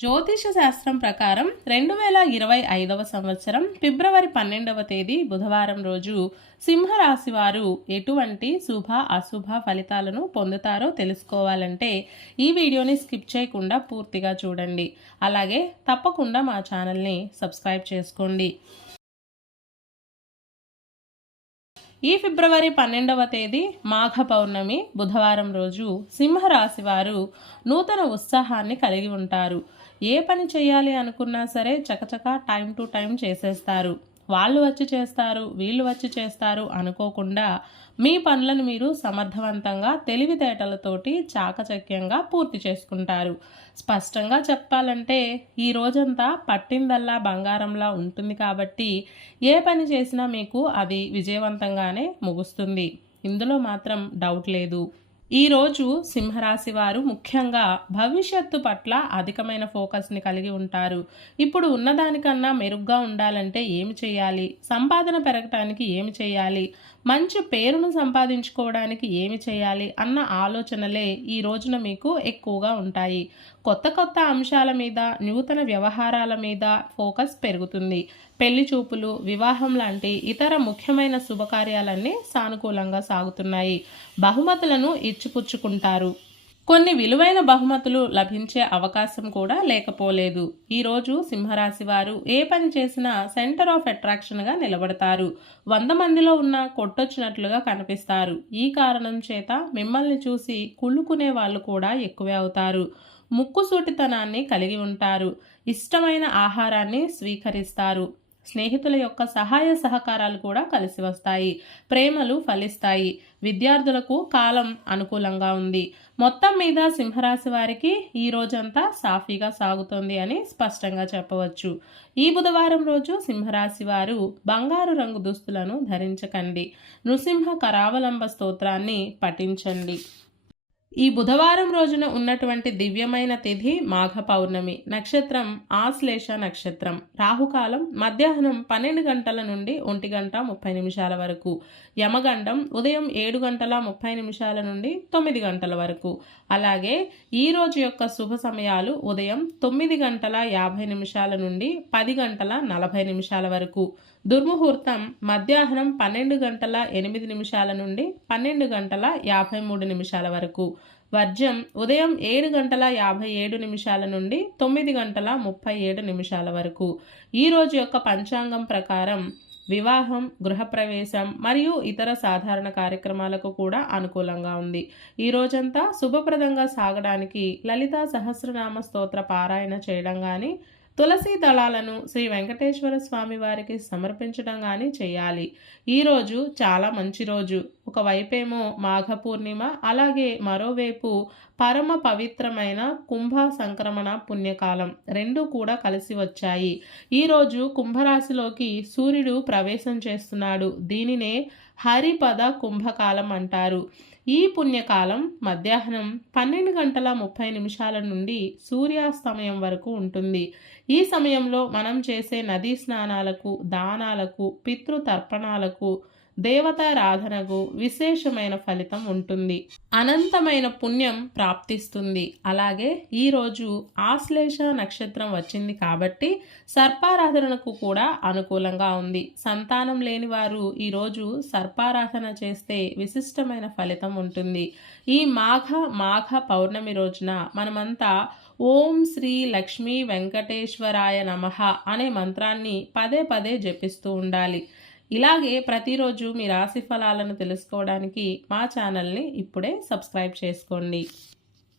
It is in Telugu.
జ్యోతిష శాస్త్రం ప్రకారం రెండు వేల ఇరవై ఐదవ సంవత్సరం ఫిబ్రవరి పన్నెండవ తేదీ బుధవారం రోజు సింహరాశి వారు ఎటువంటి శుభ అశుభ ఫలితాలను పొందుతారో తెలుసుకోవాలంటే ఈ వీడియోని స్కిప్ చేయకుండా పూర్తిగా చూడండి. అలాగే తప్పకుండా మా ఛానల్ని సబ్స్క్రైబ్ చేసుకోండి. ఈ ఫిబ్రవరి పన్నెండవ తేదీ మాఘ పౌర్ణమి బుధవారం రోజు సింహరాశి వారు నూతన ఉత్సాహాన్ని కలిగి ఉంటారు. ఏ పని చేయాలి అనుకున్నా సరే చకచక టైం టు టైం చేసేస్తారు. వాళ్ళు వచ్చి చేస్తారు వీళ్ళు వచ్చి చేస్తారు అనుకోకుండా మీ పనులను మీరు సమర్థవంతంగా తెలివితేటలతోటి చాకచక్యంగా పూర్తి చేసుకుంటారు. స్పష్టంగా చెప్పాలంటే ఈ రోజంతా పట్టిందల్లా బంగారంలా ఉంటుంది కాబట్టి ఏ పని చేసినా మీకు అది విజయవంతంగానే ముగుస్తుంది. ఇందులో మాత్రం డౌట్ లేదు. ఈరోజు సింహరాశి వారు ముఖ్యంగా భవిష్యత్తు పట్ల అధికమైన ఫోకస్ని కలిగి ఉంటారు. ఇప్పుడు ఉన్నదానికన్నా మెరుగ్గా ఉండాలంటే ఏమి చేయాలి? సంపాదన పెరగటానికి ఏమి చేయాలి? మంచి పేరును సంపాదించుకోవడానికి ఏమి చేయాలి అన్న ఆలోచనలే ఈ రోజున మీకు ఎక్కువగా ఉంటాయి. కొత్త కొత్త అంశాల మీద నూతన వ్యవహారాల మీద ఫోకస్ పెరుగుతుంది. పెళ్ళి చూపులు వివాహం లాంటి ఇతర ముఖ్యమైన శుభకార్యాలన్నీ సానుకూలంగా సాగుతున్నాయి. బహుమతులను ఇచ్చిపుచ్చుకుంటారు. కొన్ని విలువైన బహుమతులు లభించే అవకాశం కూడా లేకపోలేదు. ఈరోజు సింహరాశి వారు ఏ పని చేసినా సెంటర్ ఆఫ్ అట్రాక్షన్గా నిలబడతారు. వంద మందిలో ఉన్న కొట్టొచ్చినట్లుగా కనిపిస్తారు. ఈ కారణం చేత మిమ్మల్ని చూసి కుళ్ళుకునే వాళ్ళు కూడా ఎక్కువే అవుతారు. ముక్కుసూటితనాన్ని కలిగి ఉంటారు. ఇష్టమైన ఆహారాన్ని స్వీకరిస్తారు. స్నేహితుల యొక్క సహాయ సహకారాలు కూడా కలిసి వస్తాయి. ప్రేమలు ఫలిస్తాయి. విద్యార్థులకు కాలం అనుకూలంగా ఉంది. మొత్తం మీద సింహరాశి వారికి ఈ రోజంతా సాఫీగా సాగుతుంది అని స్పష్టంగా చెప్పవచ్చు. ఈ బుధవారం రోజు సింహరాశి వారు బంగారు రంగు దుస్తులను ధరించకండి. నృసింహ కరావలంబ స్తోత్రాన్ని పఠించండి. ఈ బుధవారం రోజున ఉన్నటువంటి దివ్యమైన తిథి మాఘ పౌర్ణమి. నక్షత్రం ఆశ్లేష నక్షత్రం. రాహుకాలం మధ్యాహ్నం పన్నెండు గంటల నుండి ఒంటి గంట ముప్పై నిమిషాల వరకు. యమగండం ఉదయం ఏడు గంటల ముప్పై నిమిషాల నుండి తొమ్మిది గంటల వరకు. అలాగే ఈ రోజు యొక్క శుభ సమయాలు ఉదయం తొమ్మిది గంటల యాభై నిమిషాల నుండి పది గంటల నలభై నిమిషాల వరకు. దుర్ముహూర్తం మధ్యాహ్నం పన్నెండు గంటల ఎనిమిది నిమిషాల నుండి పన్నెండు గంటల యాభై మూడు నిమిషాల వరకు. వర్జం ఉదయం ఏడు గంటల యాభై ఏడు నిమిషాల నుండి తొమ్మిది గంటల ముప్పై ఏడు నిమిషాల వరకు. ఈరోజు యొక్క పంచాంగం ప్రకారం వివాహం గృహప్రవేశం మరియు ఇతర సాధారణ కార్యక్రమాలకు కూడా అనుకూలంగా ఉంది. ఈ రోజంతా శుభప్రదంగా సాగడానికి లలితా సహస్రనామ స్తోత్ర పారాయణ చేయడం కానీ తులసి దళాలను శ్రీ వెంకటేశ్వర స్వామి వారికి సమర్పించడం కానీ చేయాలి. ఈరోజు చాలా మంచి రోజు. ఒకవైపేమో మాఘ పూర్ణిమ అలాగే మరోవైపు పరమ పవిత్రమైన కుంభ సంక్రమణ పుణ్యకాలం రెండు కూడా కలిసి వచ్చాయి. ఈరోజు కుంభరాశిలోకి సూర్యుడు ప్రవేశం చేస్తున్నాడు. దీనినే హరిపద కుంభకాలం అంటారు. ఈ పుణ్యకాలం మధ్యాహ్నం పన్నెండు గంటల ముప్పై నిమిషాల నుండి సూర్యాస్తమయం వరకు ఉంటుంది. ఈ సమయంలో మనం చేసే నదీ స్నానాలకు దానాలకు పితృతర్పణాలకు దేవతారాధనకు విశేషమైన ఫలితం ఉంటుంది. అనంతమైన పుణ్యం ప్రాప్తిస్తుంది. అలాగే ఈరోజు ఆశ్లేష నక్షత్రం వచ్చింది కాబట్టి సర్పారాధనకు కూడా అనుకూలంగా ఉంది. సంతానం లేని వారు ఈరోజు సర్పారాధన చేస్తే విశిష్టమైన ఫలితం ఉంటుంది. ఈ మాఘ మాఘ పౌర్ణమి రోజున మనమంతా ఓం శ్రీ లక్ష్మీ వెంకటేశ్వరాయ నమ అనే మంత్రాన్ని పదే పదే జపిస్తూ ఉండాలి. ఇలాగే ప్రతిరోజు మీ రాశి ఫలాలను తెలుసుకోవడానికి మా ఛానల్ని ఇప్పుడే సబ్స్క్రైబ్ చేసుకోండి.